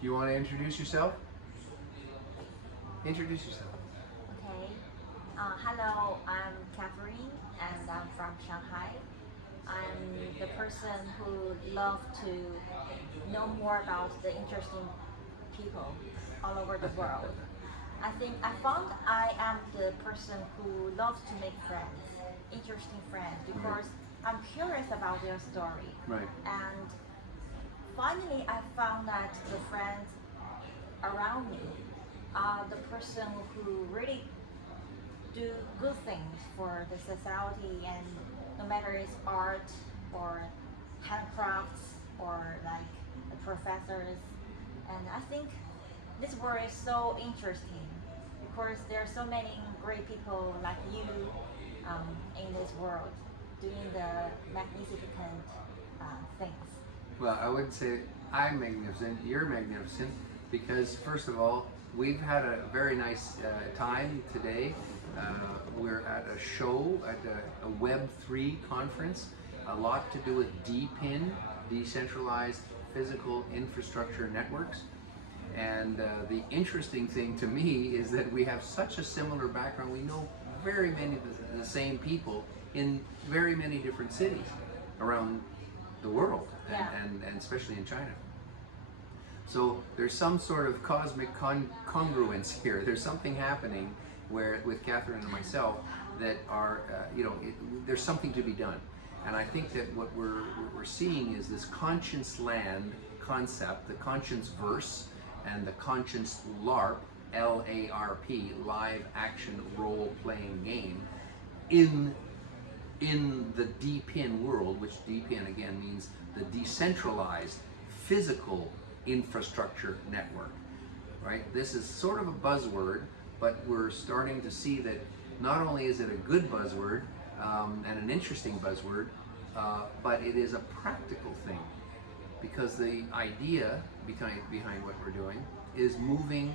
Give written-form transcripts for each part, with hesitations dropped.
Do you want to introduce yourself? Introduce yourself. Okay. Hello, I'm Catherine and I'm from Shanghai. I'm the person who loves to know more about the interesting people all over the world. I think I found I am the person who loves to make friends, interesting friends, because I'm curious about their story. Right. And finally, I found that the friends around me are the person who really do good things for the society, and no matter it's art or handcrafts or like the professors. And I think this world is so interesting because there are so many great people like you in this world doing the magnificent things. Well, I wouldn't say I'm magnificent. You're magnificent because, first of all, we've had a very nice time today. We're at a show at a Web3 conference, a lot to do with DPIN, Decentralized Physical Infrastructure Networks. And the interesting thing to me is that we have such a similar background. We know very many of the same people in very many different cities around the world, Yeah. and especially in China. So there's some sort of cosmic congruence here. There's something happening where, with Catherine and myself, that are, there's something to be done. And I think that what we're seeing is this ConscienceLAND concept, the ConscienceVERSE, and the ConscienceLARP, L-A-R-P, live action role-playing game, in the DPIN world, which DPIN again means the decentralized physical infrastructure network, right? This is sort of a buzzword, but we're starting to see that not only is it a good buzzword and an interesting buzzword, but it is a practical thing, because the idea behind what we're doing is moving,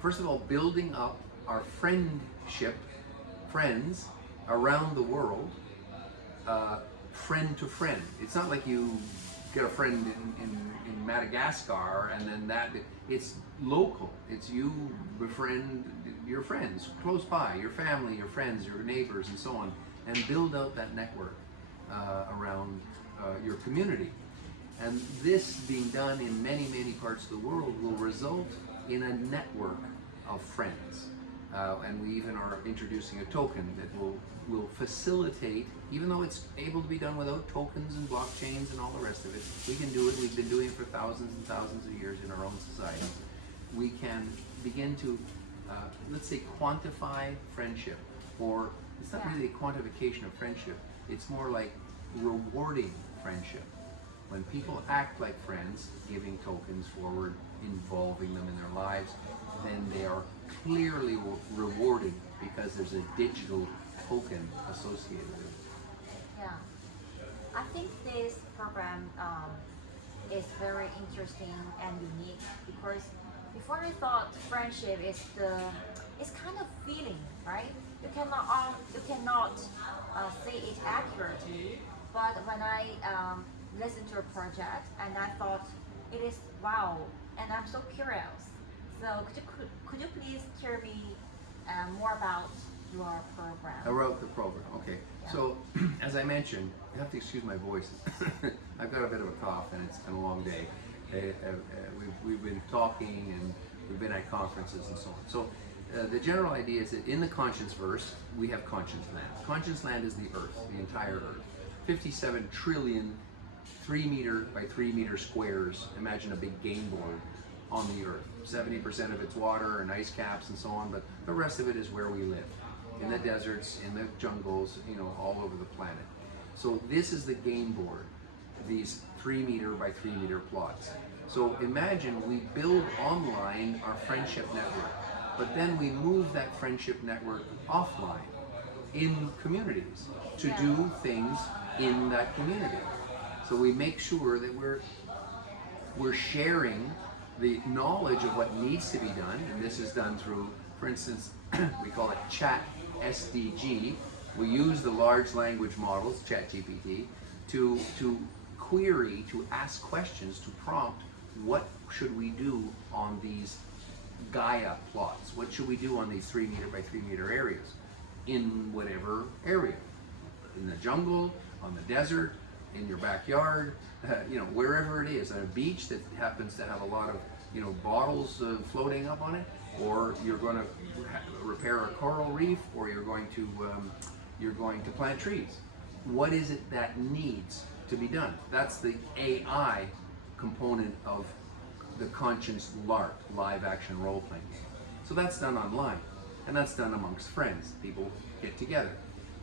first of all, building up our friends around the world, friend to friend. It's not like you get a friend in Madagascar and then it's local. It's you befriend your friends close by, your family, your friends, your neighbors, and so on, and build out that network around your community. And this being done in many, many parts of the world will result in a network of friends. And we even are introducing a token that will facilitate, even though it's able to be done without tokens and blockchains and all the rest of it, we can do it. We've been doing it for thousands and thousands of years in our own society. We can begin to, let's say, quantify friendship, or it's not really a quantification of friendship, it's more like rewarding friendship. When people act like friends, giving tokens forward, involving them in their lives, then they are clearly rewarded because there's a digital token associated with it. Yeah, I think this program is very interesting and unique because before I thought friendship is kind of feeling, right? You cannot say it accurately, but when I listened to a project and I thought it is wow, and I'm so curious. So could you please tell me more about your program? About the program, okay. Yeah. So, as I mentioned, you have to excuse my voice. I've got a bit of a cough and it's been a long day. We've been talking and we've been at conferences and so on. So, the general idea is that in the ConscienceVERSE, we have ConscienceLAND. ConscienceLAND is the Earth, the entire Earth. 57 trillion 3 meter by 3 meter squares. Imagine a big game board on the Earth. 70% of it's water and ice caps and so on, but the rest of it is where we live. In the deserts, in the jungles, all over the planet. So this is the game board, these 3 meter by 3 meter plots. So imagine we build online our friendship network, but then we move that friendship network offline in communities to do things in that community. So we make sure that we're sharing the knowledge of what needs to be done, and this is done through, for instance, we call it Chat SDG. We use the large language models, ChatGPT, to query, to ask questions, to prompt what should we do on these Gaia plots? What should we do on these 3 meter by 3 meter areas in whatever area? In the jungle, on the desert, in your backyard, you know, wherever it is, on a beach that happens to have a lot of, you know, bottles floating up on it, or you're going to repair a coral reef, or you're going to plant trees. What is it that needs to be done? That's the AI component of the ConscienceLARP, live action role playing game. So that's done online, and that's done amongst friends. People get together.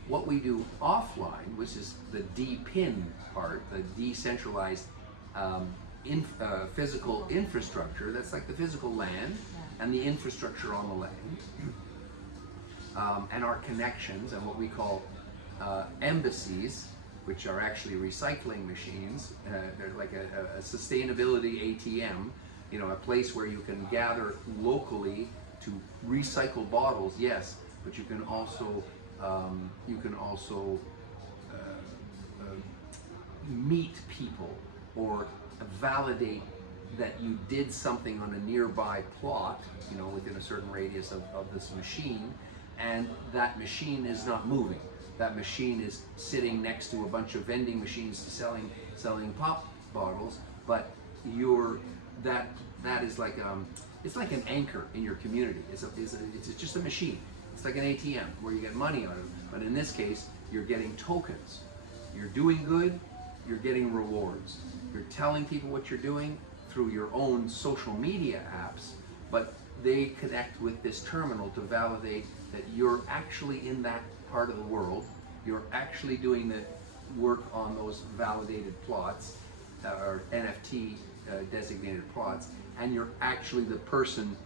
What we do offline, which is the DPIN part, the decentralized physical infrastructure, that's like the physical land and the infrastructure on the land, and our connections and what we call embassies, which are actually recycling machines. They're like a sustainability ATM, you know, a place where you can gather locally to recycle bottles, yes, but you can also meet people or validate that you did something on a nearby plot, you know, within a certain radius of this machine, and that machine is not moving. That machine is sitting next to a bunch of vending machines selling pop bottles, but that is like it's like an anchor in your community. It's just a machine. It's like an ATM where you get money out of it, but in this case, you're getting tokens. You're doing good, you're getting rewards. You're telling people what you're doing through your own social media apps, but they connect with this terminal to validate that you're actually in that part of the world, you're actually doing the work on those validated plots, or NFT designated plots, and you're actually the person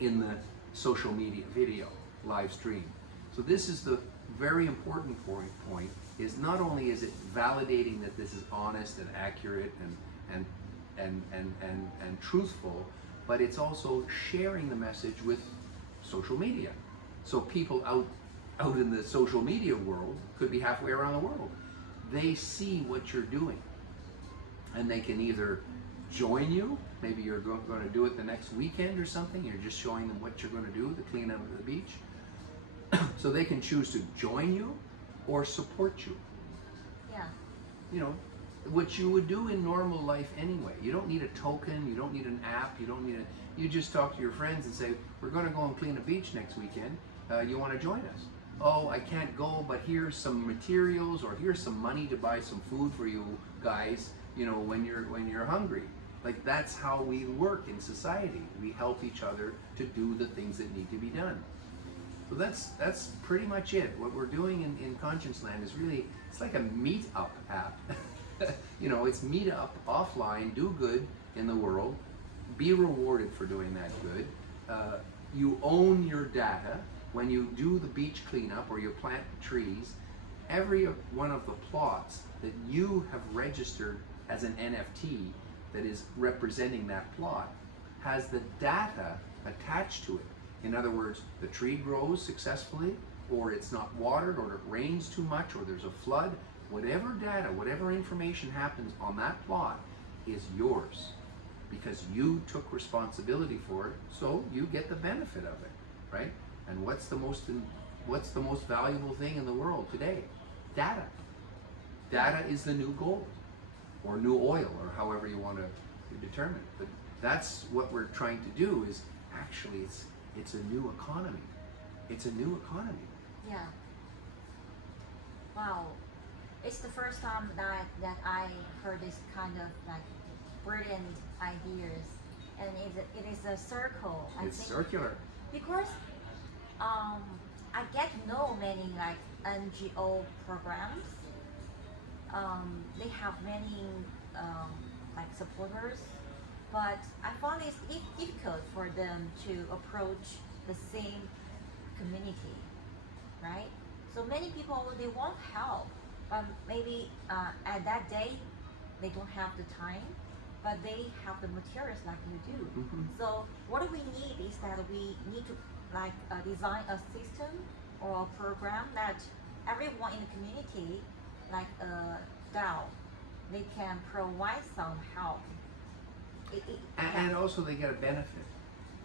in the social media video, live stream. So this is the very important point, is not only is it validating that this is honest and accurate and truthful, but it's also sharing the message with social media. So people out in the social media world, could be halfway around the world, they see what you're doing, and they can either join you. Maybe you're going to do it the next weekend or something. You're just showing them what you're going to do to clean up the beach. So they can choose to join you or support you. Yeah. You know, what you would do in normal life anyway. You don't need a token, you don't need an app, you just talk to your friends and say, we're going to go and clean a beach next weekend. You want to join us? Oh, I can't go, but here's some materials, or here's some money to buy some food for you guys, you know, when you're hungry. Like, that's how we work in society. We help each other to do the things that need to be done. So that's pretty much it. What we're doing in ConscienceLAND is really, it's like a meetup app. You know, it's meet up offline, do good in the world, be rewarded for doing that good. You own your data. When you do the beach cleanup or you plant trees, every one of the plots that you have registered as an NFT that is representing that plot has the data attached to it. In other words, the tree grows successfully, or it's not watered, or it rains too much, or there's a flood. Whatever data, whatever information happens on that plot is yours, because you took responsibility for it, so you get the benefit of it, right? And what's the most valuable thing in the world today? Data. Data is the new gold, or new oil, or however you want to determine it. But that's what we're trying to do. Is actually it's a new economy. It's a new economy. Yeah. Wow. It's the first time that I heard this kind of like brilliant ideas, and it is a circle. It's think, circular. because I get to know many like NGO programs. They have many like supporters, but I found it's difficult for them to approach the same community, right? So many people, they want help, but maybe at that day they don't have the time, but they have the materials like you do. Mm-hmm. So what we need is that we need to like design a system or a program that everyone in the community, like a DAO, they can provide some help. And also they get a benefit,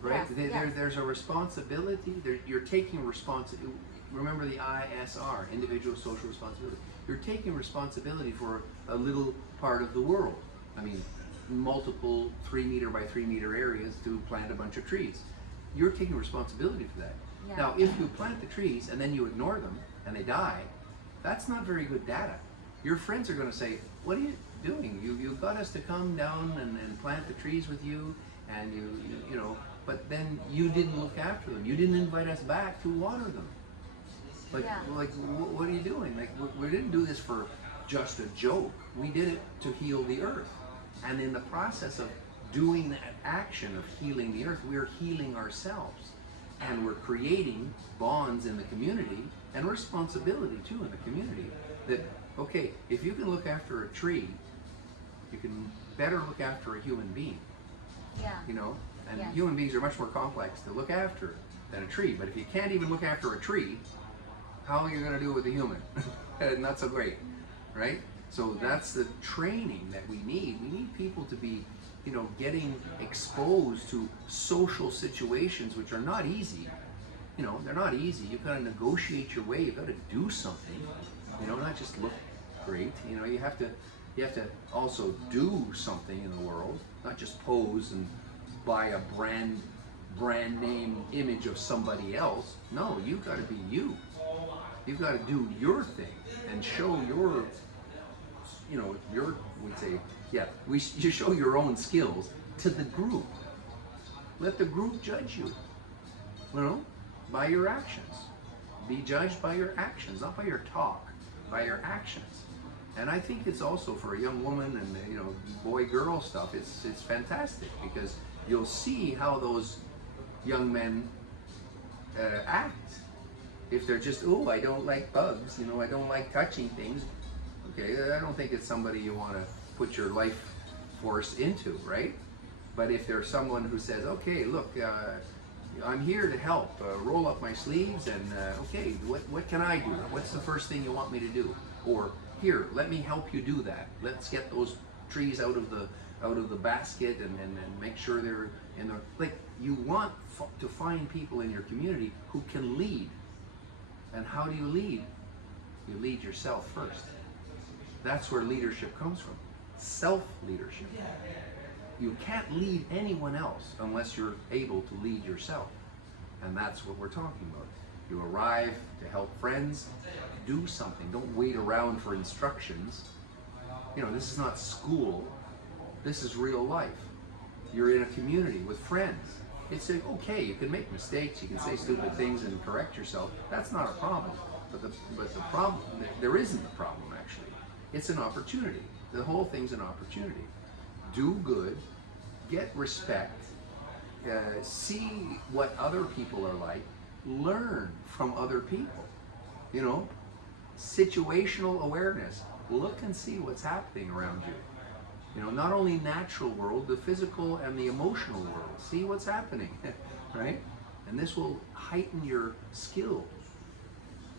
right? Yes, yes. There's a responsibility. You're taking responsibility. Remember the ISR, individual social responsibility. You're taking responsibility for a little part of the world. I mean, multiple 3 meter by 3 meter areas to plant a bunch of trees. You're taking responsibility for that. Yeah. Now, if you plant the trees and then you ignore them and they die, that's not very good data. Your friends are going to say, what are you doing? You got us to come down and plant the trees with you, and you know, but then you didn't look after them. You didn't invite us back to water them. Like, Yeah. like what are you doing? Like, we didn't do this for just a joke. We did it to heal the earth. And in the process of doing that action of healing the earth, we're healing ourselves. And we're creating bonds in the community and responsibility too in the community. That, okay, if you can look after a tree, you can better look after a human being. Yeah. You know? And Yes. human beings are much more complex to look after than a tree. But if you can't even look after a tree, how are you going to do it with a human? Not so great, right? So that's the training that we need. We need people to be, you know, getting exposed to social situations which are not easy. You know, they're not easy. You've got to negotiate your way. You've got to do something. You know, not just look great. You know, you have to also do something in the world, not just pose and buy a brand name image of somebody else. No, you've got to be you. You've got to do your thing and show your, you know, we'd say, yeah, you show your own skills to the group. Let the group judge you, you know, by your actions. Be judged by your actions, not by your talk, by your actions. And I think it's also for a young woman and, you know, boy-girl stuff, it's fantastic because you'll see how those young men act. If they're just, oh, I don't like bugs, you know, I don't like touching things, okay, I don't think it's somebody you want to put your life force into, right? But if there's someone who says, okay, look, I'm here to help, roll up my sleeves, and okay, what can I do? What's the first thing you want me to do? Or here, let me help you do that. Let's get those trees out of the basket and make sure they're in the, like, you want to find people in your community who can lead. And how do you lead? You lead yourself first. That's where leadership comes from. Self-leadership. You can't lead anyone else unless you're able to lead yourself. And that's what we're talking about. You arrive to help friends, do something. Don't wait around for instructions. You know, this is not school. This is real life. You're in a community with friends. It's like, okay, you can make mistakes, you can say stupid things and correct yourself. That's not a problem. But the problem, there isn't a problem actually. It's an opportunity. The whole thing's an opportunity. Do good, get respect, see what other people are like, learn from other people. You know, situational awareness. Look and see what's happening around you. You know, not only natural world, the physical and the emotional world. See what's happening, right? And this will heighten your skills.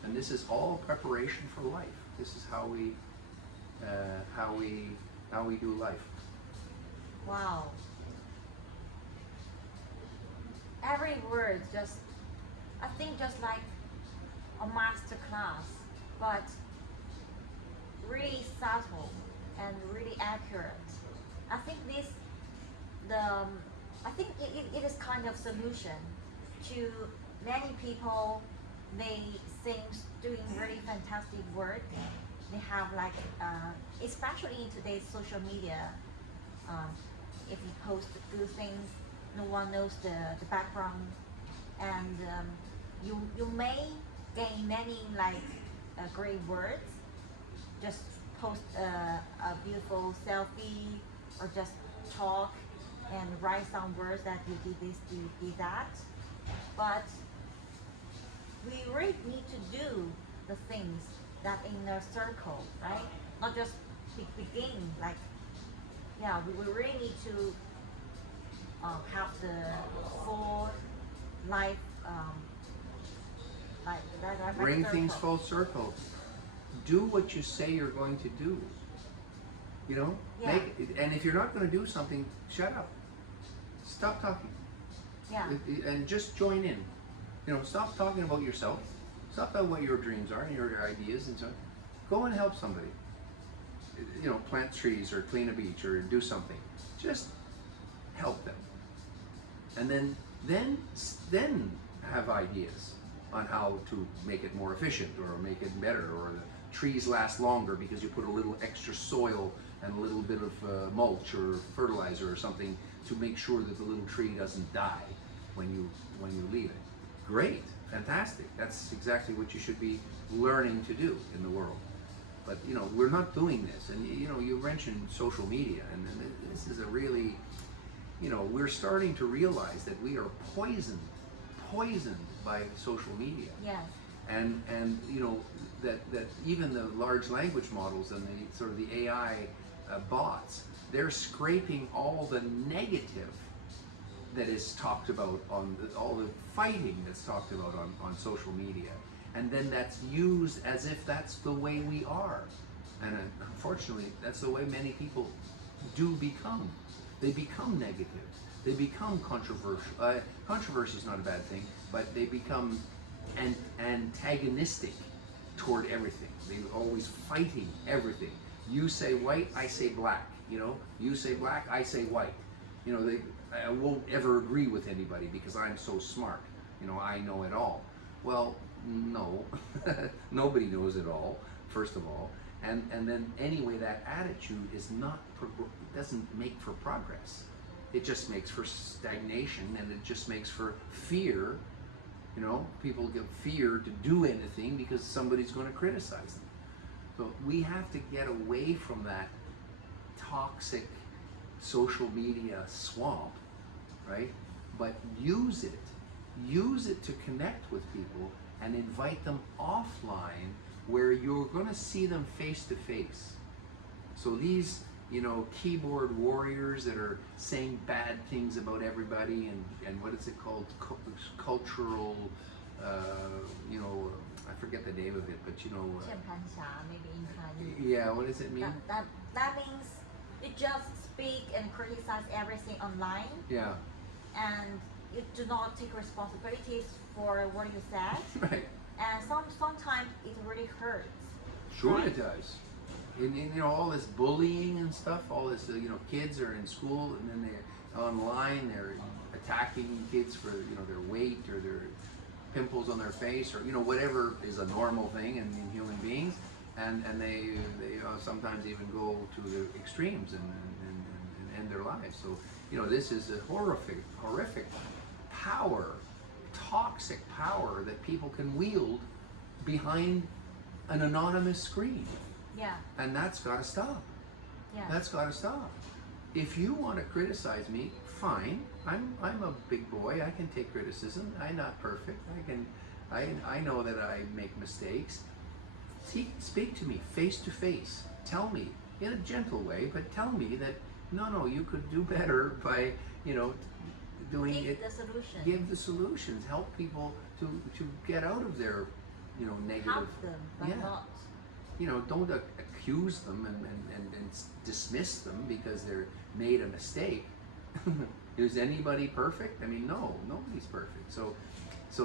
And this is all preparation for life. This is how we do life. Wow. Every word just, I think just like a master class, but really subtle and really accurate. I think it is kind of solution to many people. They think doing really fantastic work. They have like, especially in today's social media, if you post good things, no one knows the background, and you may gain many like great words. Just post a beautiful selfie, or just talk and write some words that you did this, you did that. But we really need to do the things that in a circle, right? Not just begin like, yeah, we really need to have the full life, like Bring things circle. full circle. Do what you say you're going to do. You know, Yeah. and if you're not going to do something, shut up. stop talking. Yeah. And just join in. You know, stop talking about yourself. Stop about what your dreams are and your ideas and so on. Go and help somebody. You know, plant trees or clean a beach or do something. Just help them. And then have ideas on how to make it more efficient or make it better, or the trees last longer because you put a little extra soil and a little bit of mulch or fertilizer or something to make sure that the little tree doesn't die when you leave it. Great, fantastic. That's exactly what you should be learning to do in the world. But you know, we're not doing this. And you know, you mentioned social media, and this is a really, you know, we're starting to realize that we are poisoned by social media. Yes. And you know, that even the large language models and the sort of the AI bots, they're scraping all the negative that is talked about on all the fighting that's talked about on social media, and then that's used as if that's the way we are. And unfortunately, that's the way many people do become. They become negative. They become controversial. Controversy is not a bad thing, but they become antagonistic toward everything. They're always fighting everything. You say white, I say black. You know, you say black, I say white. You know, I won't ever agree with anybody because I'm so smart. You know, I know it all. Well, no, nobody knows it all, first of all. And then anyway, that attitude is not, doesn't make for progress. It just makes for stagnation, and it just makes for fear. You know, people get fear to do anything because somebody's going to criticize them. So we have to get away from that toxic social media swamp, right? But use it to connect with people and invite them offline where you're going to see them face to face. So these, you know, keyboard warriors that are saying bad things about everybody, and what is it called, cultural, you know, I forget the name of it, but you know, maybe in Chinese. yeah, what does it mean? That means you just speak and criticize everything online. Yeah. And you do not take responsibilities for what you said. Right. And sometimes it really hurts. Sure, right? it does. And you know, all this bullying and stuff, all this, you know, kids are in school and then they're online, they're attacking kids for, you know, their weight or their pimples on their face, or, you know, whatever is a normal thing in human beings. And they sometimes even go to the extremes and end their lives. So, you know, this is a horrific power, toxic power that people can wield behind an anonymous screen. Yeah. And that's got to stop. Yeah. That's got to stop. If you want to criticize me, fine. I'm a big boy. I can take criticism. I'm not perfect. I know that I make mistakes. Speak to me face to face. Tell me in a gentle way, but tell me that no, you could do better by, you know, doing Give it. the solution. Give the solutions. Help people to get out of their, you know, negative. Help them, but yeah. not. You know, don't accuse them and dismiss them because they're made a mistake. Is anybody perfect? I mean, no, nobody's perfect. So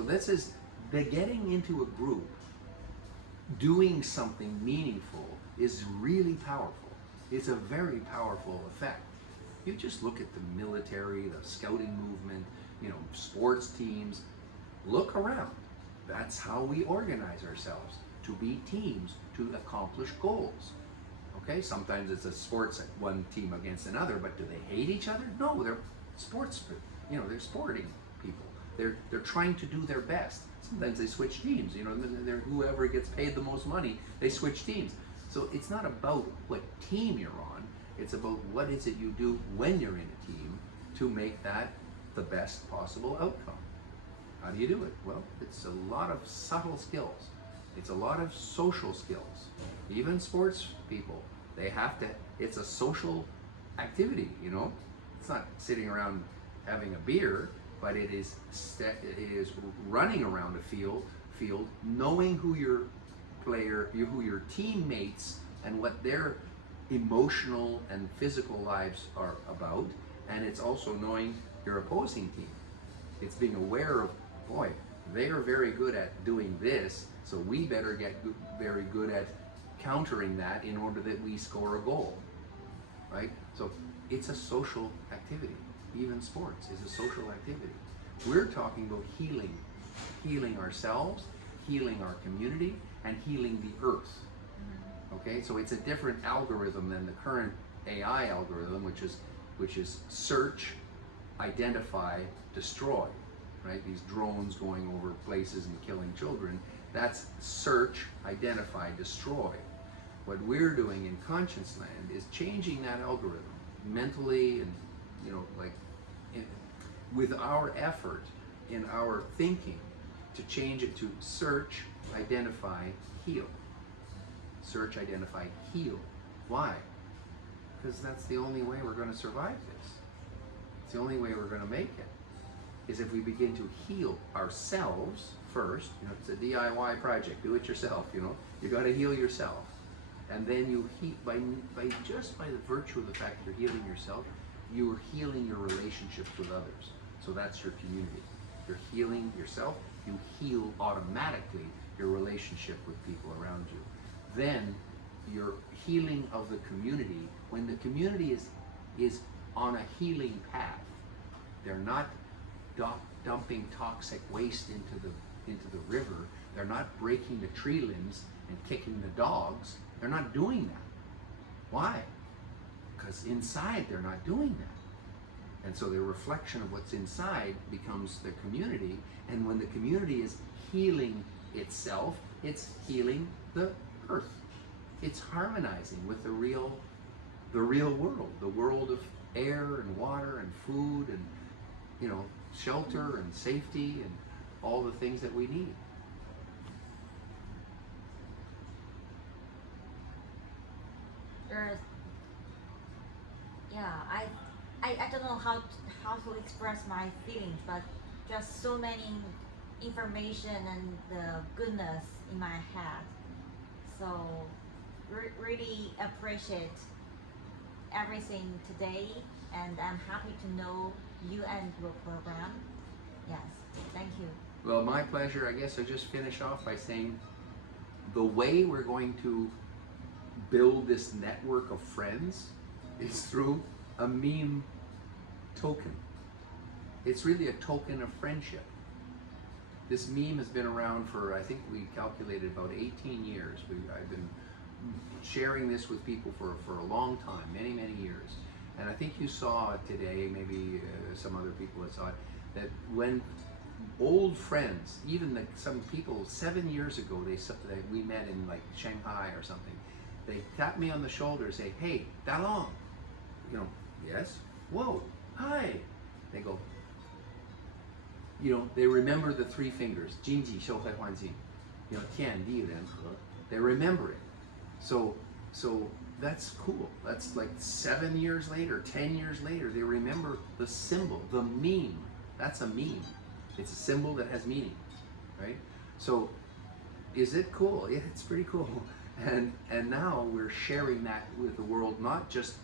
this is the getting into a group, doing something meaningful is really powerful. It's a very powerful effect. You just look at the military, the scouting movement, you know, sports teams. Look around. That's how we organize ourselves, to be teams, to accomplish goals. Okay, sometimes it's a sports, one team against another, but do they hate each other? No, they're sports, you know, they're sporting people. They're trying to do their best. Sometimes they switch teams, you know, whoever gets paid the most money, they switch teams. So it's not about what team you're on, it's about what is it you do when you're in a team to make that the best possible outcome. How do you do it? Well, it's a lot of subtle skills. It's a lot of social skills. Even sports people, they have to, it's a social activity, you know? It's not sitting around having a beer, but it is running around a field, knowing who your player, who your teammates and what their emotional and physical lives are about. And it's also knowing your opposing team. It's being aware of, boy, they are very good at doing this, so we better get very good at countering that in order that we score a goal, right? So it's a social activity. Even sports is a social activity. We're talking about healing ourselves, healing our community, and healing the earth. Okay, so it's a different algorithm than the current AI algorithm, which is search, identify, destroy, right? These drones going over places and killing children. That's search, identify, destroy. What we're doing in ConscienceLAND is changing that algorithm mentally, and with our effort in our thinking, to change it to search, identify, heal. Search, identify, heal. Why? Because that's the only way we're going to survive this. It's the only way we're going to make it, is if we begin to heal ourselves first. It's a DIY project, do it yourself, you got to heal yourself. And then you heal, by the virtue of the fact that you're healing yourself, you are healing your relationships with others. So that's your community. You're healing yourself, you heal automatically your relationship with people around you. Then your healing of the community, when the community is on a healing path, they're not dumping toxic waste into the river, they're not breaking the tree limbs and kicking the dogs, they're not doing that. Why? Because inside they're not doing that. And so the reflection of what's inside becomes the community, and when the community is healing itself, it's healing the earth. It's harmonizing with the real world, the world of air and water and food and shelter and safety and all the things that we need. I don't know how to express my feelings, but just so many information and the goodness in my head. So really appreciate everything today, and I'm happy to know you and your program. Yes, thank you. Well, my pleasure. I guess I'll just finish off by saying the way we're going to build this network of friends is through a meme token. It's really a token of friendship. This meme has been around for, I think we calculated, about 18 years. I've been sharing this with people for a long time, many years. And I think you saw it today, maybe some other people that saw it, that when old friends, even some people 7 years ago, we met in like Shanghai or something, they tap me on the shoulder and say, "Hey, Dalong." Yes? Whoa, hi. They go, they remember the three fingers, Jinji, Shou Hui Huan Jing, Tian, Di, Ren, He. They remember it. So that's cool. That's like 7 years later, 10 years later, they remember the symbol, the meme. That's a meme. It's a symbol that has meaning, right? So is it cool? Yeah, it's pretty cool. And now we're sharing that with the world, not just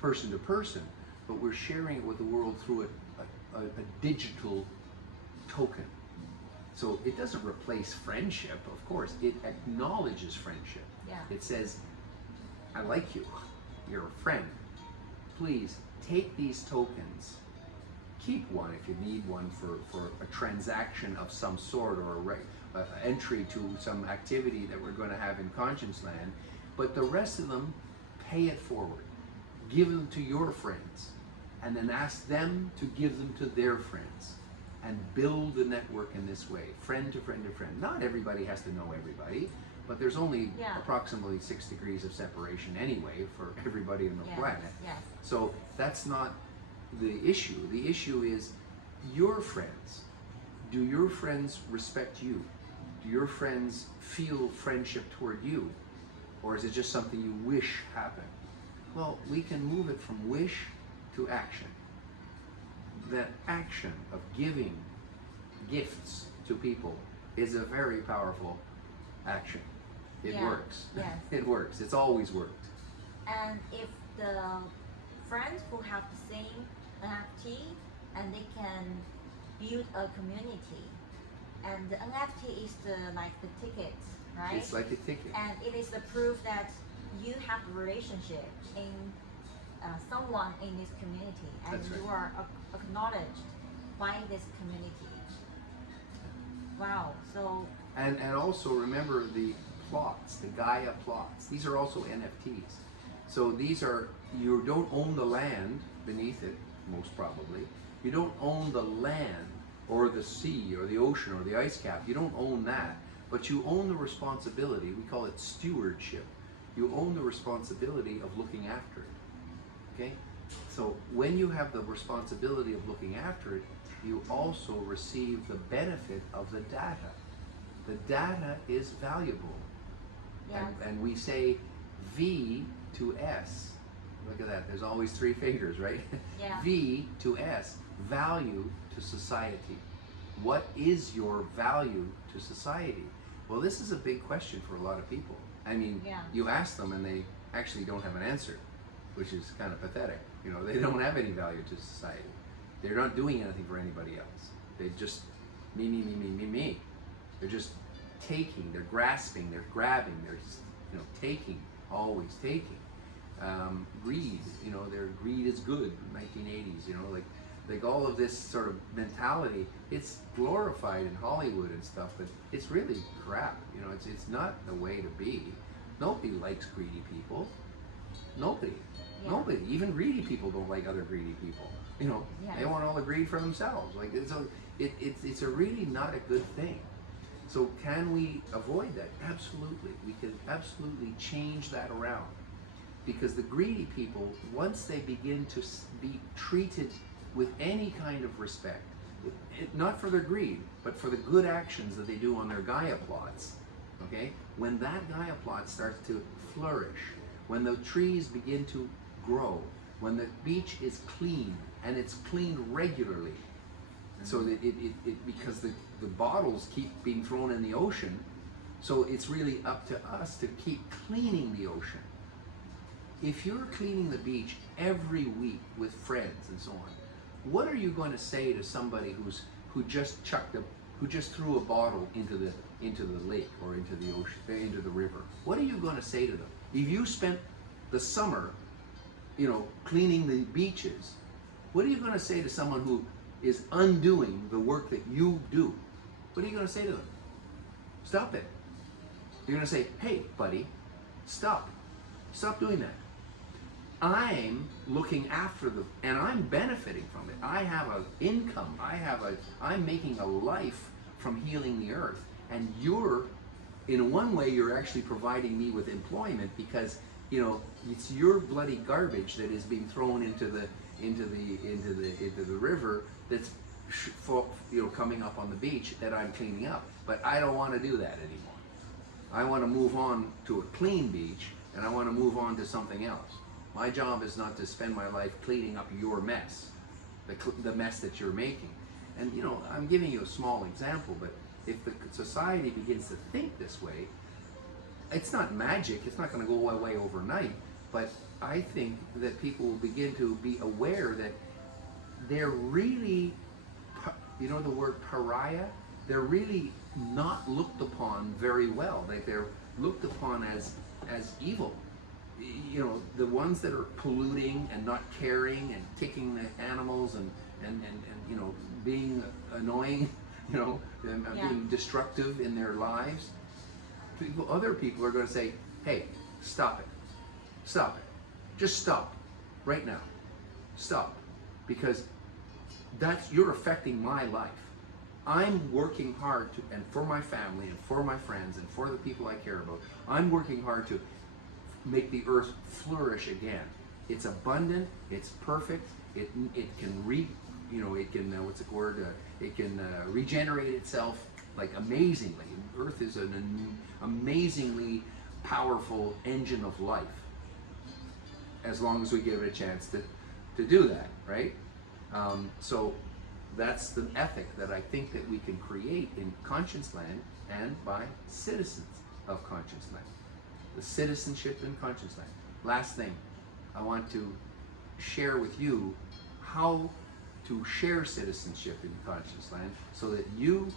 person to person, but we're sharing it with the world through a digital token. So it doesn't replace friendship, of course. It acknowledges friendship. Yeah. It says, I like you. You're a friend. Please take these tokens. Keep one if you need one for a transaction of some sort, or an entry to some activity that we're going to have in ConscienceLAND. But the rest of them, pay it forward. Give them to your friends, and then ask them to give them to their friends, and build the network in this way, friend to friend to friend. Not everybody has to know everybody, but there's only approximately 6 degrees of separation anyway for everybody on the planet. Yes. So that's not the issue. The issue is your friends. Do your friends respect you? Do your friends feel friendship toward you? Or is it just something you wish happened? Well, we can move it from wish to action. That action of giving gifts to people is a very powerful action. It works. Yes. It works. It's always worked. And if the friends who have the same NFT and they can build a community. And the NFT is like the ticket, right? It's like a ticket. And it is the proof that you have a relationship in someone in this community, and That's right. you are acknowledged by this community. Wow. So. And also remember the plots, the Gaia plots. These are also NFTs. So these are, you don't own the land beneath it, most probably. You don't own the land or the sea or the ocean or the ice cap. You don't own that, but you own the responsibility. We call it stewardship. You own the responsibility of looking after it. Okay? So when you have the responsibility of looking after it, you also receive the benefit of the data. The data is valuable. Yeah. And we say V to S. Look at that, there's always three fingers, right? Yeah. V to S, value to society. What is your value to society? Well, this is a big question for a lot of people. I mean, Yeah. you ask them and they actually don't have an answer, which is kind of pathetic. You know, they don't have any value to society. They're not doing anything for anybody else. They just me, me, me, me, me, me. They're just taking, they're grasping, they're grabbing, they're just, you know, taking, always taking. Greed, you know, their greed is good, 1980s, you know, like all of this sort of mentality, it's glorified in Hollywood and stuff, but it's really crap, you know, it's not the way to be. Nobody likes greedy people. Nobody. Yeah. Nobody. Even greedy people don't like other greedy people. You know, Yeah. they want all the greed for themselves. Like it's a really not a good thing. So can we avoid that? Absolutely. We can absolutely change that around. Because the greedy people, once they begin to be treated with any kind of respect, not for their greed, but for the good actions that they do on their Gaia plots, okay? When that Gaia plot starts to flourish, when the trees begin to grow, when the beach is clean, and it's cleaned regularly, so that because the bottles keep being thrown in the ocean, so it's really up to us to keep cleaning the ocean. If you're cleaning the beach every week with friends and so on, what are you going to say to somebody who just threw a bottle into the lake or into the ocean, into the river? What are you going to say to them? If you spent the summer, you know, cleaning the beaches, what are you going to say to someone who is undoing the work that you do? What are you going to say to them? Stop it. You're going to say, hey, buddy, stop doing that. I'm looking after them and I'm benefiting from it. I have an income. I'm making a life from healing the earth. And in one way, you're actually providing me with employment because, you know, it's your bloody garbage that is being thrown into the river that's, you know, coming up on the beach that I'm cleaning up. But I don't want to do that anymore. I want to move on to a clean beach and I want to move on to something else. My job is not to spend my life cleaning up your mess, the mess that you're making. And you know, I'm giving you a small example, but if the society begins to think this way, it's not magic, it's not going to go away overnight, but I think that people will begin to be aware that they're really, you know the word pariah? They're really not looked upon very well. They're looked upon as evil. You know, the ones that are polluting and not caring and kicking the animals and you know, being annoying, you know, and being destructive in their lives. Other people are going to say, hey, stop it. Stop it. Just stop right now. Stop. Because you're affecting my life. I'm working hard and for my family and for my friends and for the people I care about, I'm working hard to make the earth flourish again. It's abundant, it's perfect, it can it can regenerate itself like amazingly. Earth is an amazingly powerful engine of life, as long as we give it a chance to do that, right? So that's the ethic that I think that we can create in ConscienceLAND and by citizens of ConscienceLAND. The citizenship in ConscienceLAND. Last thing, I want to share with you how to share citizenship in ConscienceLAND so that you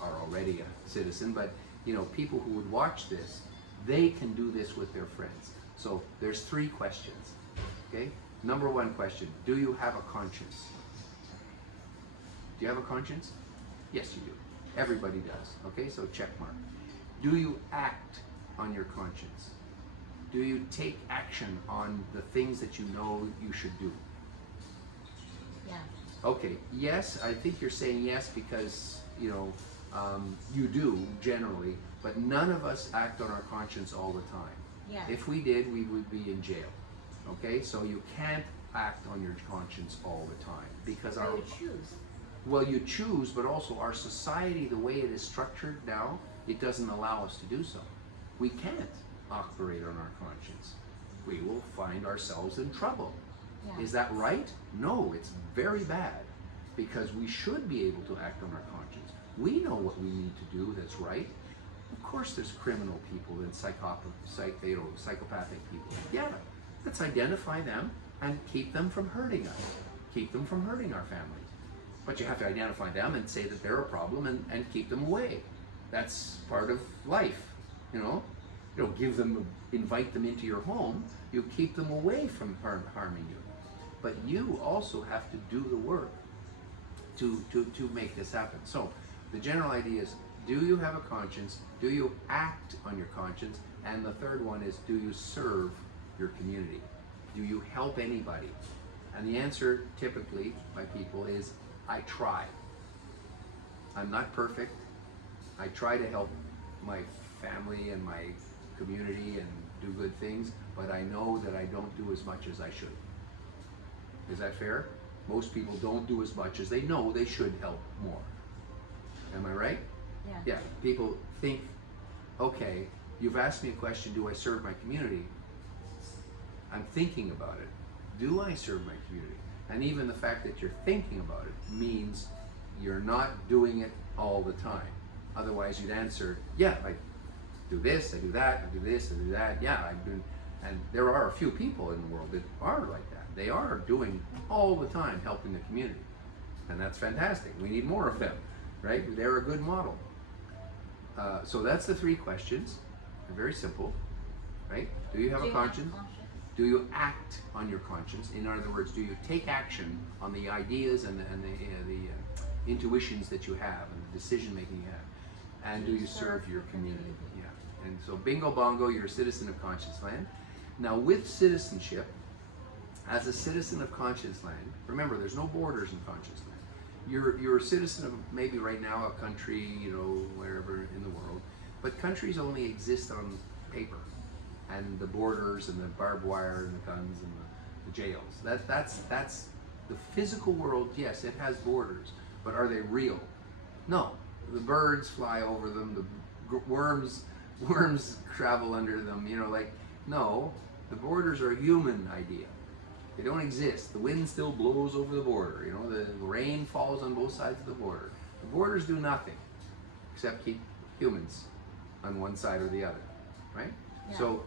are already a citizen, but you know, people who would watch this, they can do this with their friends. So there's 3 questions, okay? Number 1 question, do you have a conscience? Do you have a conscience? Yes, you do. Everybody does, okay? So check mark. Do you act on your conscience? Do you take action on the things that you know you should do? Yeah. Okay, yes, I think you're saying yes because, you know, you do generally, but none of us act on our conscience all the time. Yeah. If we did, we would be in jail. Okay, so you can't act on your conscience all the time because So you choose. well, you choose, but also our society, the way it is structured now, it doesn't allow us to do so. We can't operate on our conscience. We will find ourselves in trouble. Yeah. Is that right? No, it's very bad because we should be able to act on our conscience. We know what we need to do that's right. Of course there's criminal people and psychopathic people. Yeah, let's identify them and keep them from hurting us. Keep them from hurting our families. But you have to identify them and say that they're a problem and keep them away. That's part of life, you know. You don't give them, invite them into your home. You keep them away from harming you. But you also have to do the work to make this happen. So the general idea is, do you have a conscience? Do you act on your conscience? And the third one is, do you serve your community? Do you help anybody? And the answer typically by people is, I try. I'm not perfect. I try to help my family and my community and do good things, but I know that I don't do as much as I should. Is that fair? Most people don't do as much as they know they should help more. Am I right? Yeah. Yeah, people think, okay, you've asked me a question, do I serve my community? I'm thinking about it. Do I serve my community? And even the fact that you're thinking about it means you're not doing it all the time. Otherwise you'd answer, yeah, I do this, I do that, I do this, I do that, yeah, I do. And there are a few people in the world that are like that. They are doing all the time helping the community. And that's fantastic. We need more of them, right? They're a good model. So that's the 3 questions. They're very simple, right? Do you have a conscience? Do you act on your conscience? In other words, do you take action on the ideas and the intuitions that you have and the decision making you have? And do you serve your community? Yeah. And so bingo bongo, you're a citizen of ConscienceLAND. Now with citizenship, as a citizen of ConscienceLAND, remember there's no borders in ConscienceLAnd. You're a citizen of maybe right now a country, you know, wherever in the world, but countries only exist on paper, and the borders and the barbed wire and the guns and the jails. That's the physical world. Yes, it has borders, but are they real? No. The birds fly over them. The worms travel under them. You know, like no. The borders are a human idea. They don't exist. The wind still blows over the border. You know, the rain falls on both sides of the border. The borders do nothing except keep humans on one side or the other, right? Yeah. So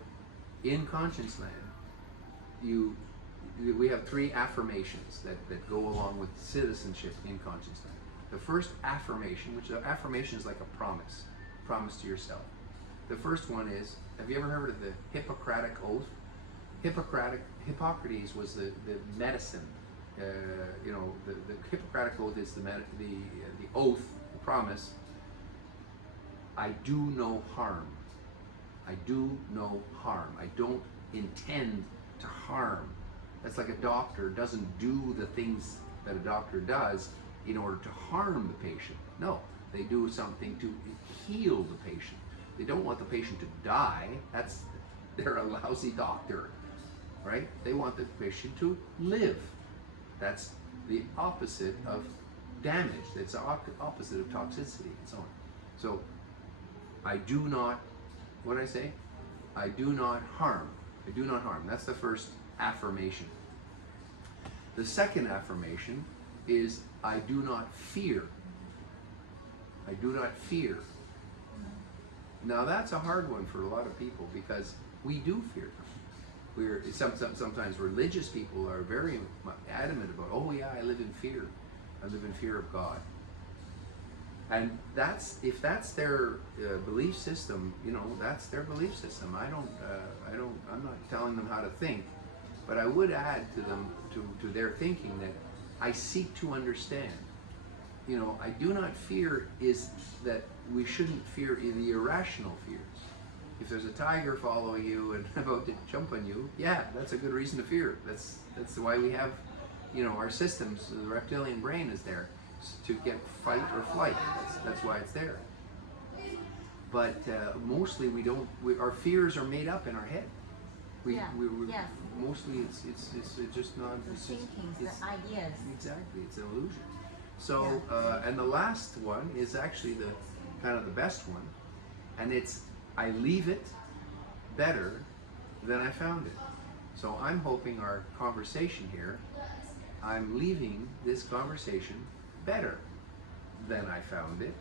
in ConscienceLAnd, we have 3 affirmations that go along with citizenship in ConscienceLAnd. The first affirmation, which affirmation is like a promise to yourself. The first one is, have you ever heard of the Hippocratic Oath? Hippocrates was the medicine. You know, the Hippocratic Oath is the oath, the promise. I do no harm. I do no harm. I don't intend to harm. That's like a doctor doesn't do the things that a doctor does in order to harm the patient. No, they do something to heal the patient. They don't want the patient to die. They're a lousy doctor, right? They want the patient to live. That's the opposite of damage. It's the opposite of toxicity and so on. So I do not, what did I say? I do not harm. I do not harm. That's the first affirmation. The second affirmation is I do not fear. I do not fear. Now that's a hard one for a lot of people because we do fear. Sometimes religious people are very adamant about, oh yeah, I live in fear. I live in fear of God. And if that's their belief system, you know, that's their belief system. I'm not telling them how to think, but I would add to them, to their thinking, that I seek to understand. You know, I do not fear is that we shouldn't fear the irrational fears. If there's a tiger following you and about to jump on you, yeah, that's a good reason to fear. That's why we have, you know, our systems. The reptilian brain is there to get fight or flight. That's why it's there. But mostly our fears are made up in our head. Yes. Mostly it's just not The thinkings, the ideas. Exactly, it's an illusion. So and the last one is actually the kind of the best one, and it's I leave it better than I found it. So I'm hoping our conversation here, I'm leaving this conversation better than I found it.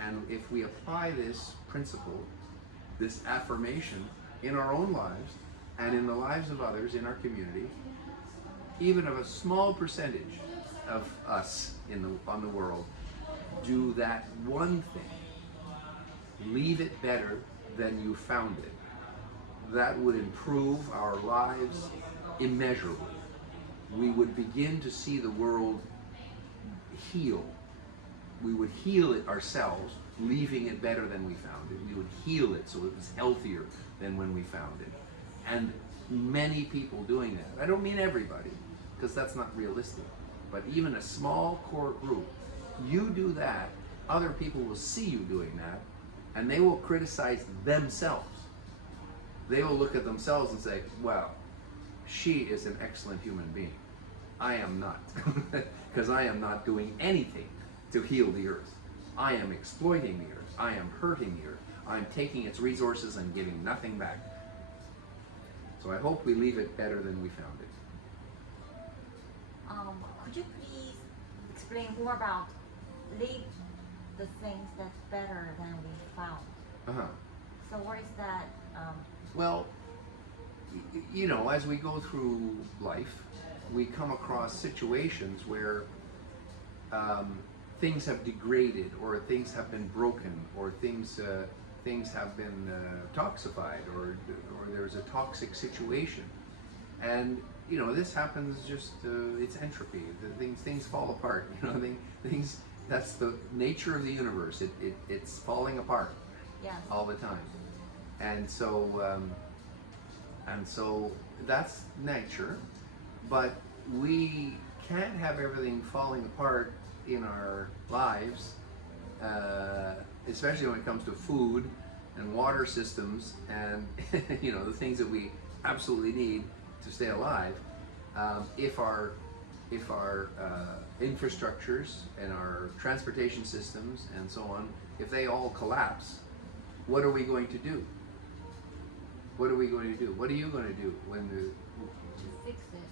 And if we apply this principle, this affirmation in our own lives and in the lives of others in our community, even of a small percentage of us on the world, do that one thing, leave it better than you found it, that would improve our lives immeasurably. We would begin to see the world heal. We would heal it ourselves, leaving it better than we found it. We would heal it so it was healthier than when we found it. And many people doing that. I don't mean everybody, because that's not realistic. But even a small core group, you do that, other people will see you doing that, and they will criticize themselves. They will look at themselves and say, well, she is an excellent human being. I am not, because I am not doing anything to heal the earth. I am exploiting the earth. I am hurting the earth. I am taking its resources and giving nothing back. So I hope we leave it better than we found it. Could you please explain more about leave the things that's better than we found? So what is that? Well, you know, as we go through life, we come across situations where things have degraded, or things have been broken, or things have been toxified, or there's a toxic situation, and you know, this happens. Just it's entropy. Things fall apart. You know, things. That's the nature of the universe. It's falling apart all the time, and so that's nature. But we can't have everything falling apart in our lives, especially when it comes to food and water systems and you know, the things that we absolutely need to stay alive. If our infrastructures and our transportation systems and so on, if they all collapse, what are we going to do? What are we going to do? What are you going to do when To fix it.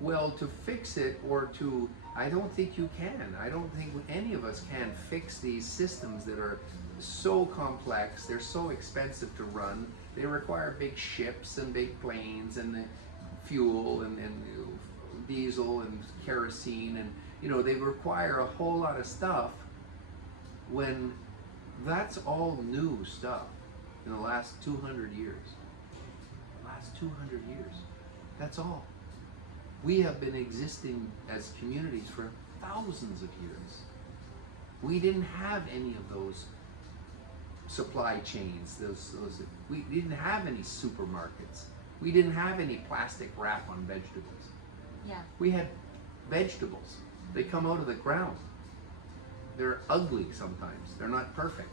well, to fix it, or to, I don't think you can. I don't think any of us can fix these systems that are so complex. They're so expensive to run. They require big ships and big planes and the fuel and diesel and kerosene, and you know, they require a whole lot of stuff, when that's all new stuff in the last 200 years. Last 200 years. That's all. We have been existing as communities for thousands of years. We didn't have any of those supply chains. We didn't have any supermarkets. We didn't have any plastic wrap on vegetables. Yeah. We had vegetables. They come out of the ground. They're ugly sometimes. They're not perfect,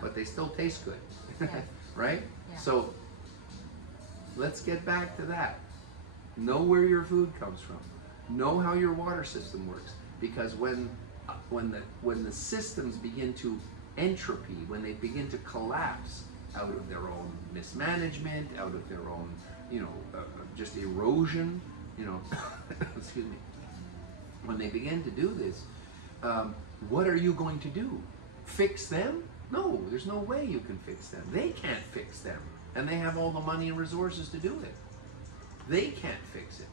but they still taste good. Yes. Right? Yeah. So let's get back to that. Know where your food comes from. Know how your water system works. Because when the systems begin to entropy, when they begin to collapse out of their own mismanagement, out of their own, you know, just erosion, you know, excuse me. When they begin to do this, what are you going to do? Fix them? No, there's no way you can fix them. They can't fix them. And they have all the money and resources to do it. They can't fix it.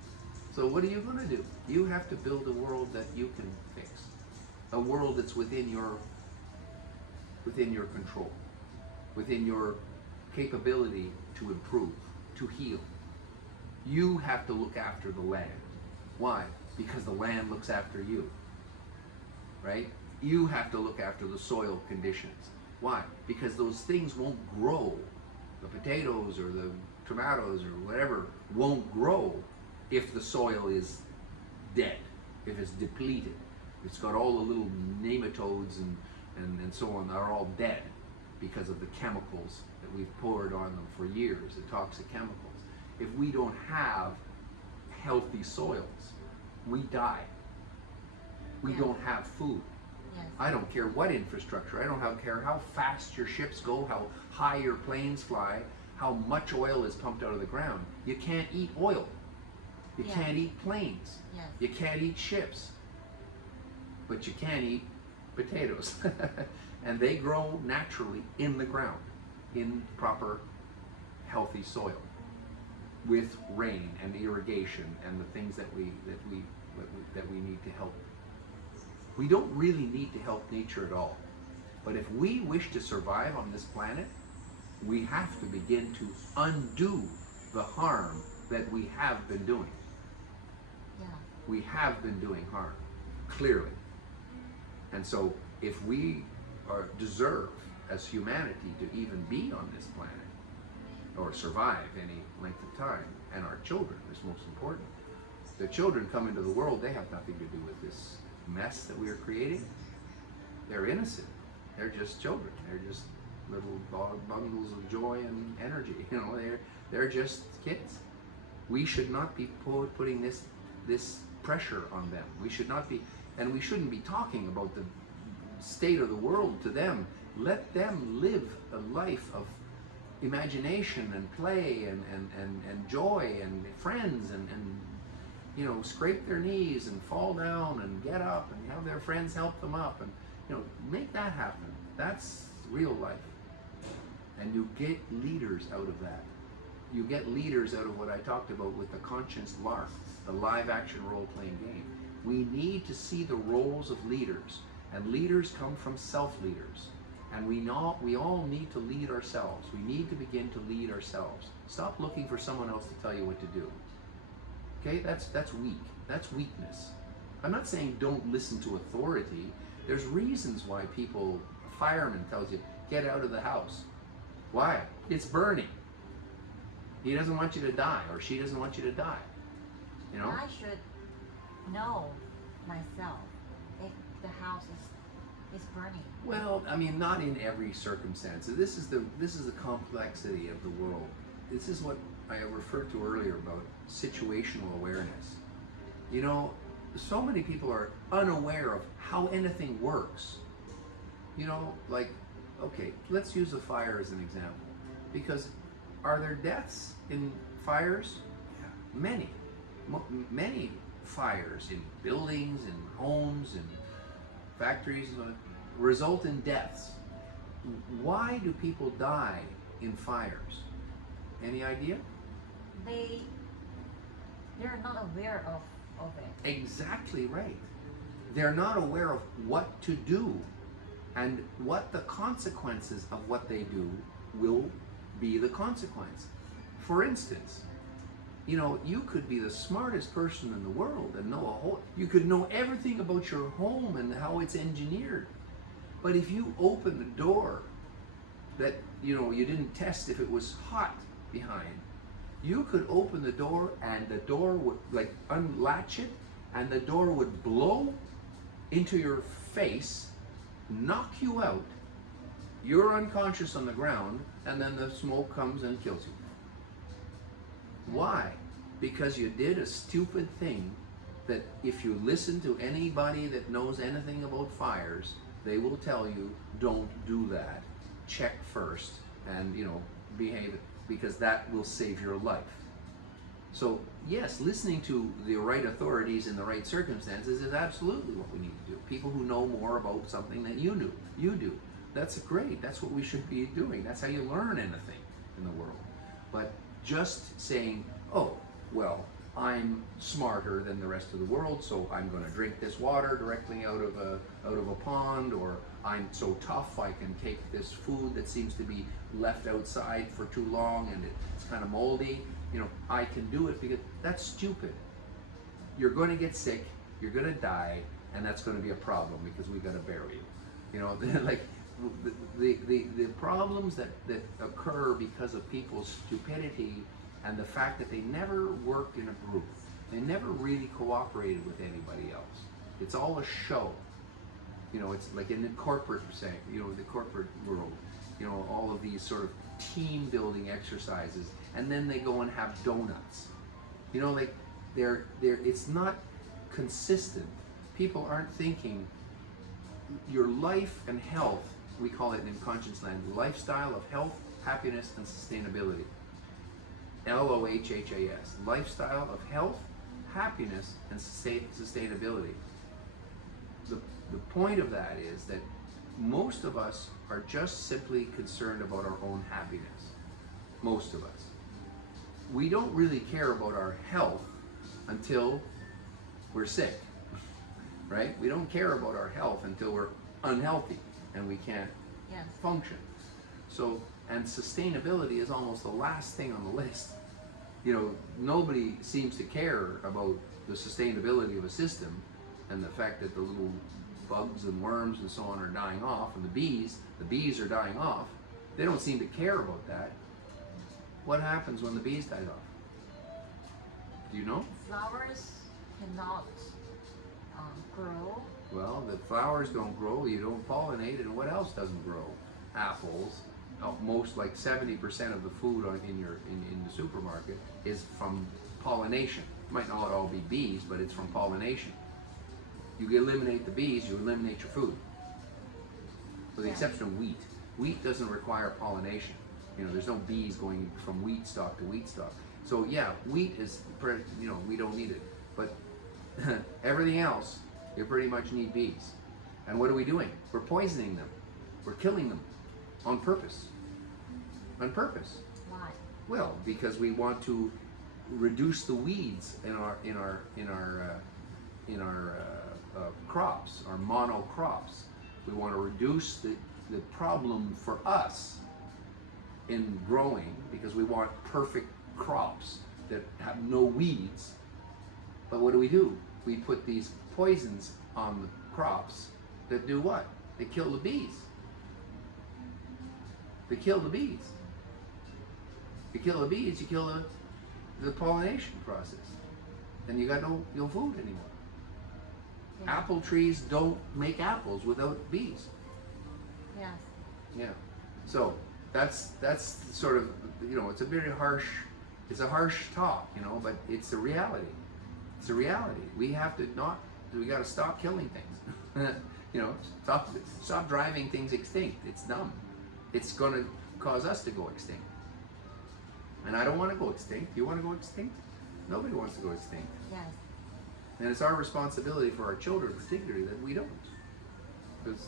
So what are you going to do? You have to build a world that you can fix. A world that's within your control, within your capability to improve, to heal. You have to look after the land. Why? Because the land looks after you, right? You have to look after the soil conditions. Why? Because those things won't grow. The potatoes or the tomatoes or whatever won't grow if the soil is dead, if it's depleted. It's got all the little nematodes and so on are all dead because of the chemicals that we've poured on them for years, the toxic chemicals. If we don't have healthy soils, we die. We don't have food. Yes. I don't care what infrastructure, I don't care how fast your ships go, how high your planes fly, how much oil is pumped out of the ground. You can't eat oil. You can't eat planes. Yes. You can't eat ships. But you can eat potatoes. And they grow naturally in the ground, in proper healthy soil, with rain and irrigation and the things that we need to help. We don't really need to help nature at all. But if we wish to survive on this planet, we have to begin to undo the harm that we have been doing. Yeah. We have been doing harm, clearly. And so if we deserve as humanity to even be on this planet, or survive any length of time, and our children is most important. The children come into the world, they have nothing to do with this mess that we are creating. They're innocent. They're just children. They're just little bundles of joy and energy. You know, they're just kids. We should not be putting this pressure on them. We should not be, and we shouldn't be talking about the state of the world to them. Let them live a life of imagination and play and joy and friends and you know, scrape their knees and fall down and get up and have their friends help them up, and you know, make that happen. That's real life. And you get leaders out of that. You get leaders out of what I talked about with the ConscienceLARP, the live action role-playing game. We need to see the roles of leaders, and leaders come from self-leaders. And we all need to lead ourselves. We need to begin to lead ourselves. Stop looking for someone else to tell you what to do. Okay, that's weak. That's weakness. I'm not saying don't listen to authority. There's reasons why people, a fireman tells you, get out of the house. Why? It's burning. He doesn't want you to die, or she doesn't want you to die. You know? I should know myself if the house is burning. Well, I mean, not in every circumstance. This is the complexity of the world. This is what I referred to earlier about situational awareness. You know, so many people are unaware of how anything works. You know, like, okay, let's use a fire as an example. Because are there deaths in fires? Yeah, many. Many fires in buildings, in homes, in factories, result in deaths. Why do people die in fires? Any idea? They're not aware of it. Exactly right. They're not aware of what to do and what the consequences of what they do will be the consequence. For instance, you know, you could be the smartest person in the world and know you could know everything about your home and how it's engineered. But if you open the door that, you know, you didn't test if it was hot behind, you could open the door and the door would, like, unlatch it, and the door would blow into your face, knock you out, you're unconscious on the ground, and then the smoke comes and kills you. Why? Because you did a stupid thing that if you listen to anybody that knows anything about fires, they will tell you, don't do that. Check first and, you know, behave, because that will save your life. So yes, listening to the right authorities in the right circumstances is absolutely what we need to do. People who know more about something than you do. That's great. That's what we should be doing. That's how you learn anything in the world. But just saying, oh, well, I'm smarter than the rest of the world, so I'm going to drink this water directly out of a pond, or I'm so tough I can take this food that seems to be left outside for too long and it's kind of moldy. You know, I can do it because that's stupid. You're going to get sick, you're going to die, and that's going to be a problem because we got to bury you. You know, like the problems that occur because of people's stupidity and the fact that they never worked in a group. They never really cooperated with anybody else. It's all a show. You know, it's like in the corporate the corporate world, you know, all of these sort of team building exercises, and then they go and have donuts. You know, like it's not consistent. People aren't thinking your life and health, we call it in ConscienceLAND, lifestyle of health, happiness, and sustainability. LOHHAS, lifestyle of health, happiness, and sustainability. The point of that is that most of us are just simply concerned about our own happiness. Most of us. We don't really care about our health until we're sick, right? We don't care about our health until we're unhealthy and we can't function. So, and sustainability is almost the last thing on the list. You know, nobody seems to care about the sustainability of a system and the fact that the little bugs and worms and so on are dying off, and the bees are dying off. They don't seem to care about that. What happens when the bees die off? Do you know? Flowers cannot grow. Well, the flowers don't grow, you don't pollinate, and what else doesn't grow? Apples. Most, like 70% of the food in the supermarket is from pollination. It might not all be bees, but it's from pollination. You eliminate the bees, you eliminate your food. With the exception of wheat. Wheat doesn't require pollination. You know, there's no bees going from wheat stalk to wheat stalk. So yeah, wheat is, you know, we don't need it. But everything else, you pretty much need bees. And what are we doing? We're poisoning them. We're killing them on purpose. On purpose. Why? Well, because we want to reduce the weeds in our crops, our monocrops. We want to reduce the problem for us in growing, because we want perfect crops that have no weeds. But what do? We put these poisons on the crops that do what? They kill the bees. They kill the bees. You kill the bees, you kill the pollination process. And you got no food anymore. Yeah. Apple trees don't make apples without bees. Yes. Yeah. So that's sort of, you know, it's a very harsh, it's a harsh talk, you know, but it's a reality. It's a reality. We have to we got to stop killing things. You know, stop driving things extinct. It's dumb. It's going to cause us to go extinct. And I don't want to go extinct. You want to go extinct? Nobody wants to go extinct. Yes. And it's our responsibility for our children, particularly, that we don't, because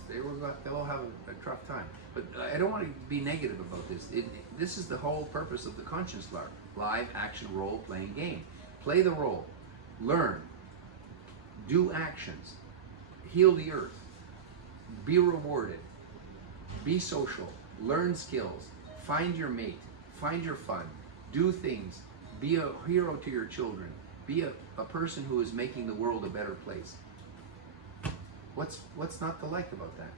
they'll have a tough time. But I don't want to be negative about this. This is the whole purpose of the ConscienceLARP, live action role playing game. Play the role, learn, do actions, heal the earth, be rewarded, be social, learn skills, find your mate, find your fun, do things, be a hero to your children, be a person who is making the world a better place. What's not to like about that?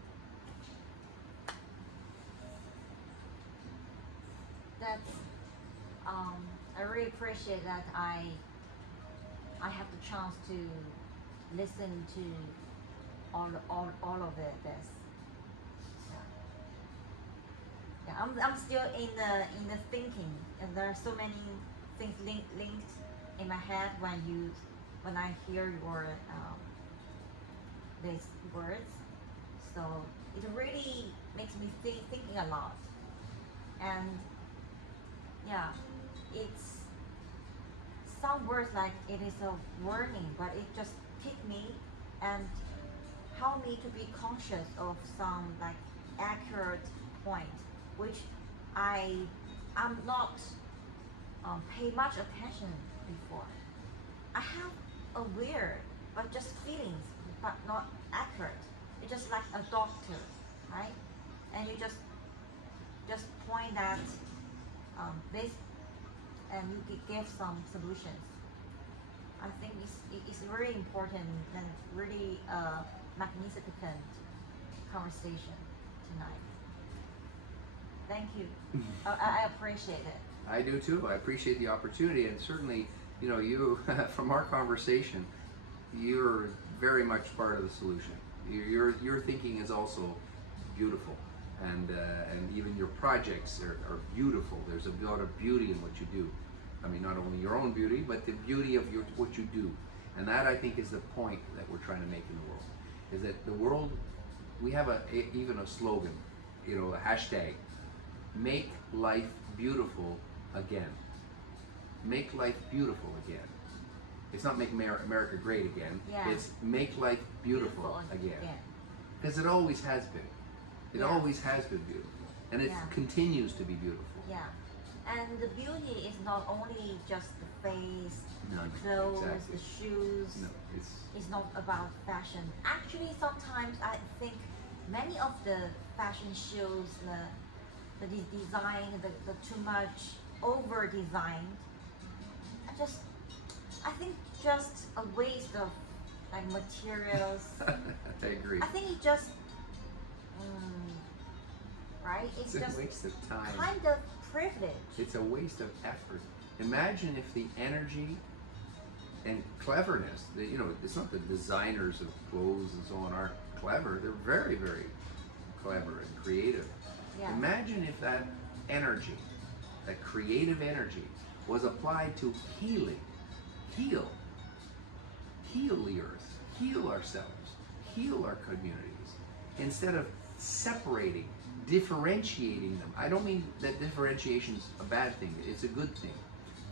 That's I really appreciate that I have the chance to listen to all of this. Yeah, I'm still in the thinking, and there are so many things linked in my head when I hear your these words. So it really makes me thinking a lot, and yeah, it's some words like it is a warning, but it just hit me and help me to be conscious of some like accurate point, which I'm not pay much attention before. I have a weird, but just feelings, but not accurate. It's just like a doctor, right? And you just point at this, and you give some solutions. I think it's really important and really magnificent conversation tonight. Thank you. I appreciate it. I do too. I appreciate the opportunity, and certainly, you know, you from our conversation, you're very much part of the solution. Your thinking is also beautiful, and even your projects are beautiful. There's a lot of beauty in what you do. I mean, not only your own beauty, but the beauty of what you do, and that, I think, is the point that we're trying to make in the world. Is that the world, we have even a slogan, you know, a hashtag. Make life beautiful again. Make life beautiful again. It's not make America great again. Yeah. It's make life beautiful again. Because it always has been. It always has been beautiful. And it continues to be beautiful. Yeah. And the beauty is not only just the face, No, the clothes, exactly. the shoes. No, it's not about fashion. Actually, sometimes I think many of the fashion shows, the design, the too much over designed, I think just a waste of like materials. I agree. I think it just, right? It's a just waste of time. kind of privilege. It's a waste of effort. Imagine if the energy and cleverness, you know, it's not the designers of clothes and so on aren't clever. They're very, very clever and creative. Yeah. Imagine if that energy, that creative energy, was applied to healing. Heal the earth, heal ourselves, heal our communities, instead of separating, differentiating them. I don't mean that differentiation is a bad thing. It's a good thing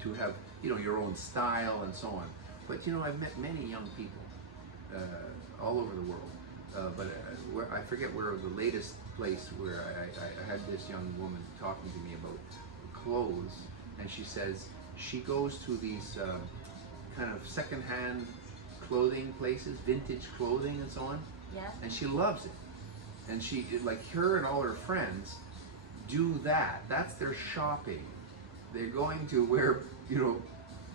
to have, you know, your own style and so on. But, you know, I've met many young people all over the world. I forget where the latest place where I had this young woman talking to me about clothes, and she says she goes to these kind of secondhand clothing places, vintage clothing and so on, and she loves it. And she, like her and all her friends, do that. That's their shopping. They're going to wear, you know,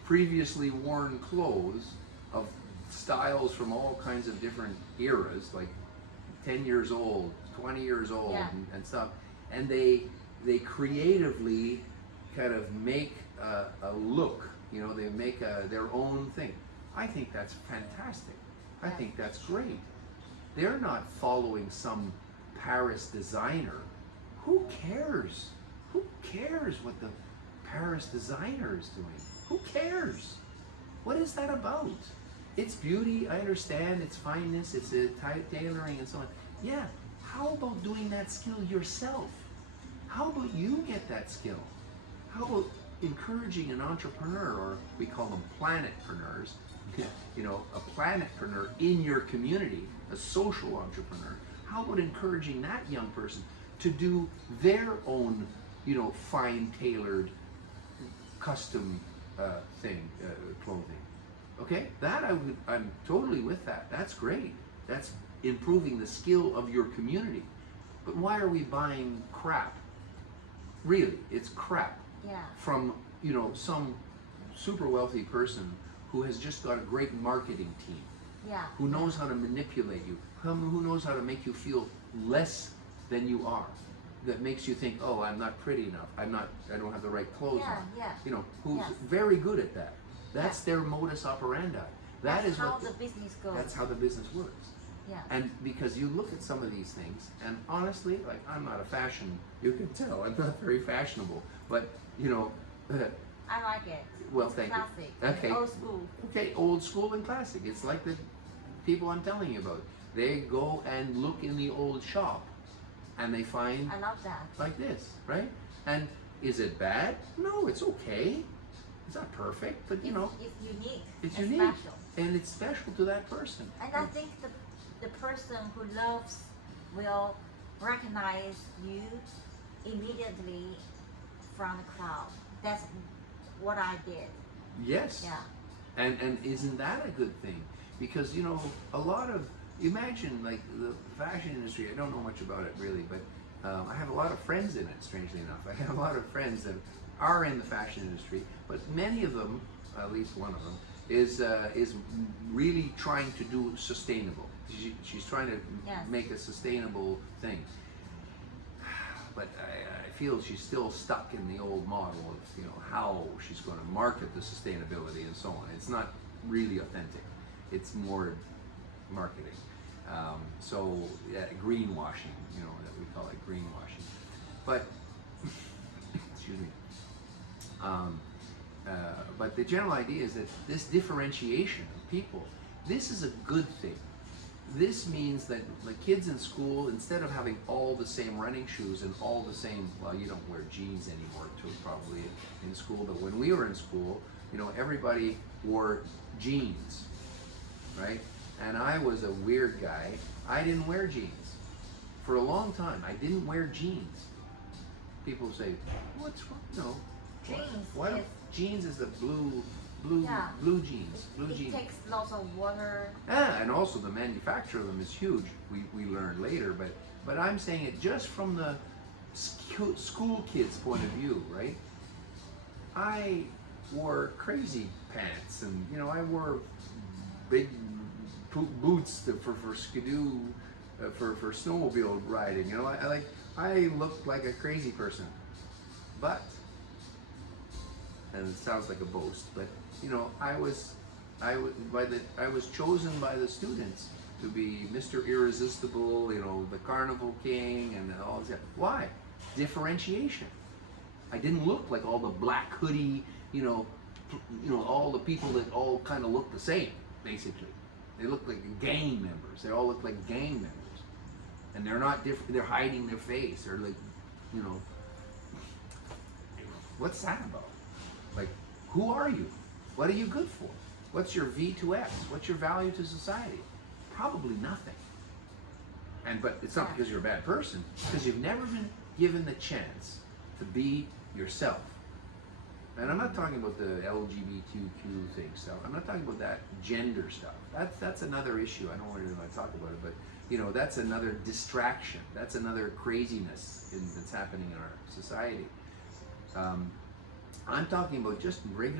previously worn clothes of styles from all kinds of different eras, like 10 years old, 20 years old, and stuff. And they creatively kind of make a look, you know, they make their own thing. I think that's fantastic. I think that's great. They're not following some Paris designer. Who cares? Who cares what the Paris designer is doing? Who cares? What is that about? It's beauty, I understand, it's fineness, it's tailoring and so on. Yeah, how about doing that skill yourself? How about you get that skill? How about encouraging an entrepreneur, or we call them planetpreneurs, you know, a planetpreneur in your community, a social entrepreneur. How about encouraging that young person to do their own, you know, fine tailored, custom clothing? Okay, that I'm totally with that. That's great. That's improving the skill of your community. But why are we buying crap? Really, it's crap. From, you know, some super wealthy person who has just got a great marketing team. Who knows how to manipulate you, who knows how to make you feel less than you are. That makes you think, oh, I'm not pretty enough. I don't have the right clothes on. You know, who's very good at that. That's their modus operandi. That's how the business goes. That's how the business works. And because you look at some of these things, and honestly, like, I'm not a fashion, you can tell, I'm not very fashionable, but, you know. I like it. Well, it's thank classic. you. Okay. Old school. Okay, old school and classic. It's like the people I'm telling you about. They go and look in the old shop, and they find. I love that. Like this, right? And is it bad? No, it's okay. It's not perfect, but you know. It's unique. It's unique. Special. And it's special to that person. And I think the person who loves will recognize you immediately from the crowd. That's what I did. Yes. Yeah. And isn't that a good thing? Because you know, a lot of, imagine like the fashion industry. I don't know much about it really, but I have a lot of friends in it. Strangely enough, I have a lot of friends that are in the fashion industry, but many of them, at least one of them, is really trying to do sustainable. She's trying to Yes. make a sustainable thing. But I feel she's still stuck in the old model of, you know, how she's going to market the sustainability and so on. It's not really authentic. It's more marketing. So yeah, greenwashing, you know, that we call it greenwashing. But excuse me. But the general idea is that this differentiation of people, this is a good thing. This means that the kids in school, instead of having all the same running shoes and all the same, well, you don't wear jeans anymore too, probably in school, but when we were in school, you know, everybody wore jeans, right? And I was a weird guy. I didn't wear jeans. For a long time, I didn't wear jeans. People say, what's wrong? No. Jeans. Why don't, jeans is the blue jeans. Blue It jeans. takes lots of water. Ah, and also the manufacture of them is huge. We learned later, but I'm saying it just from the school kids' point of view, right? I wore crazy pants, and you know, I wore big boots for skidoo, for snowmobile riding. You know, I looked like a crazy person, but, and it sounds like a boast, but you know, I was chosen by the students to be Mr. Irresistible, you know, the Carnival King, and all that. Why? Differentiation. I didn't look like all the black hoodie, you know, all the people that all kind of look the same, basically. They look like gang members. They all look like gang members, and they're not different. They're hiding their face. They're like, you know, what's that about? Like, who are you? What are you good for? What's your V2X? What's your value to society? Probably nothing. But it's not because you're a bad person, because you've never been given the chance to be yourself. And I'm not talking about the LGBTQ thing stuff. I'm not talking about that gender stuff. That's another issue. I don't really want to talk about it, but you know, that's another distraction. That's another craziness that's happening in our society. I'm talking about just regular